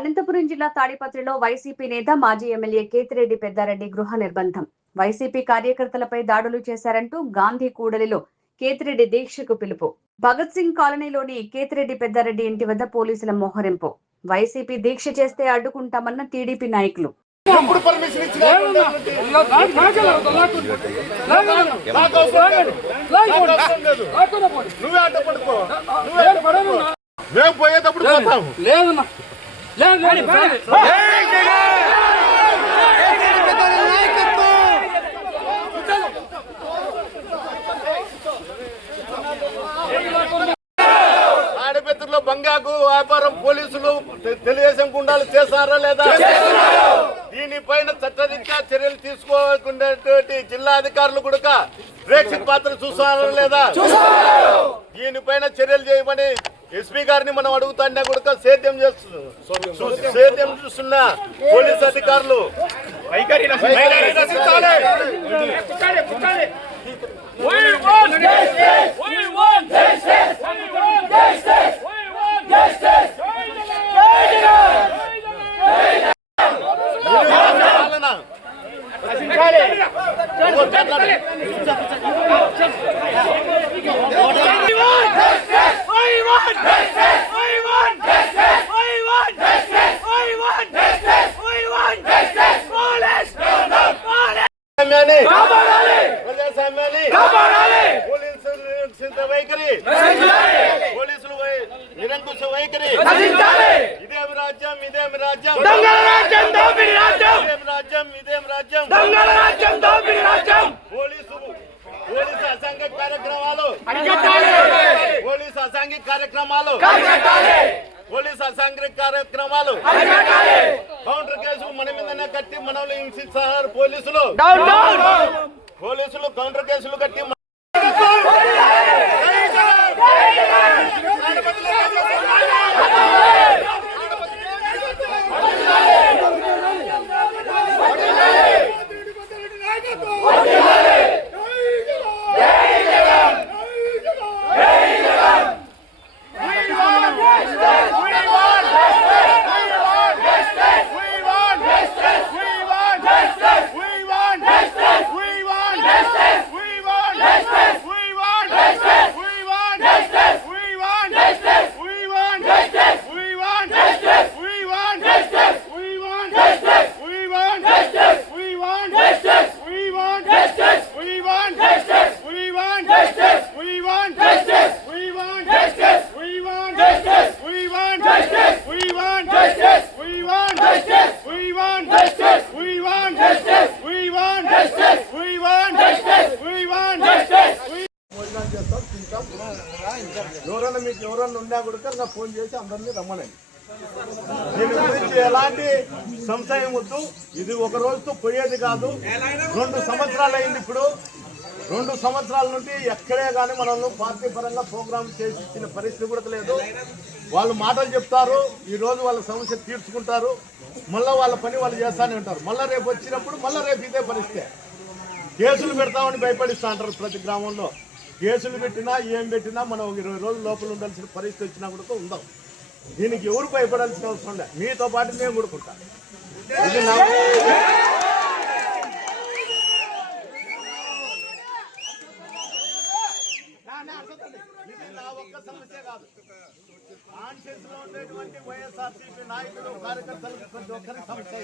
అనంతపురం జిల్లా తాడిపత్రిలో వైసీపీ నేత మాజీ ఎమ్మెల్యే కేతిరెడ్డి పెద్దారెడ్డి గృహ నిర్బంధం. వైసీపీ కార్యకర్తలపై దాడులు చేశారంటూ గాంధీ కూడలిలో కేతిరెడ్డి దీక్షకు పిలుపు. భగత్ సింగ్ కాలనీలోని కేతిరెడ్డి పెద్దారెడ్డి ఇంటి వద్ద పోలీసుల మోహరింపు. వైసీపీ దీక్ష చేస్తే అడ్డుకుంటామన్న టీడీపీ నాయకులు. ఆడపిత్రులు బంగాకు వ్యాపారం పోలీసులు తెలుగుదేశం గుండాలు చేశారా లేదా? దీనిపైన చట్టరీత్యా చర్యలు తీసుకోవాల్సినటువంటి జిల్లా అధికారులు కూడా ప్రేక్షక పాత్ర చూస్తారా లేదా? దీనిపైన చర్యలు చేయమని ఎస్పీ గారిని మనం అడుగుతాండే కూడా సేద్యం చూస్తున్న పోలీస్ అధికారులు పోలీసులు నిరంకుశ వైఖరి. ఇదేం రాజ్యం, ఇదేం రాజ్యం, ఇదేం రాజ్యం. పోలీసు అసాంఘిక కార్యక్రమాలు, కౌంటర్ కేసులు మన మీదనే కట్టి మనల్ని హింసిస్తున్నారు పోలీసులు. కౌంటర్ కేసులు కట్టి ఎవరన్నా ఉన్నా కూడా నా ఫోన్ చేసి అందరినీ రమ్మనండి. దీని గురించి ఎలాంటి సంశయం వద్దు. ఇది ఒక రోజుతో పోయేది కాదు. 2 సంవత్సరాలు అయింది. ఇప్పుడు 2 సంవత్సరాల నుండి ఎక్కడే కానీ మనల్ని పార్టీ పరంగా ప్రోగ్రామ్ చేసి ఇచ్చిన పరిస్థితి కూడా లేదు. వాళ్ళు మాటలు చెప్తారు, ఈ రోజు వాళ్ళ సమస్య తీర్చుకుంటారు, మళ్ళీ వాళ్ళ పని వాళ్ళు చేస్తానే ఉంటారు. మళ్ళీ రేపు వచ్చినప్పుడు మళ్ళీ రేపు ఇదే పరిస్థితి. కేసులు పెడతామని భయపడిస్తా అంటారు. ప్రతి గ్రామంలో కేసులు పెట్టినా ఏం పెట్టినా మనం 20 రోజుల లోపల ఉండాల్సిన పరిస్థితి వచ్చినా కూడా ఉందాం. దీనికి ఎవరు భయపడాల్సిన అవసరం లేదు. మీతో పాటు నేను కూడుకుంటా. ఇది నా ఒక్క సమస్య కాదు. కాన్షియస్ లో ఉండేటువంటి వైఎస్ఆర్సీపీ నాయకులు కార్యకర్తలకు ప్రతి ఒక్కరి సమస్య.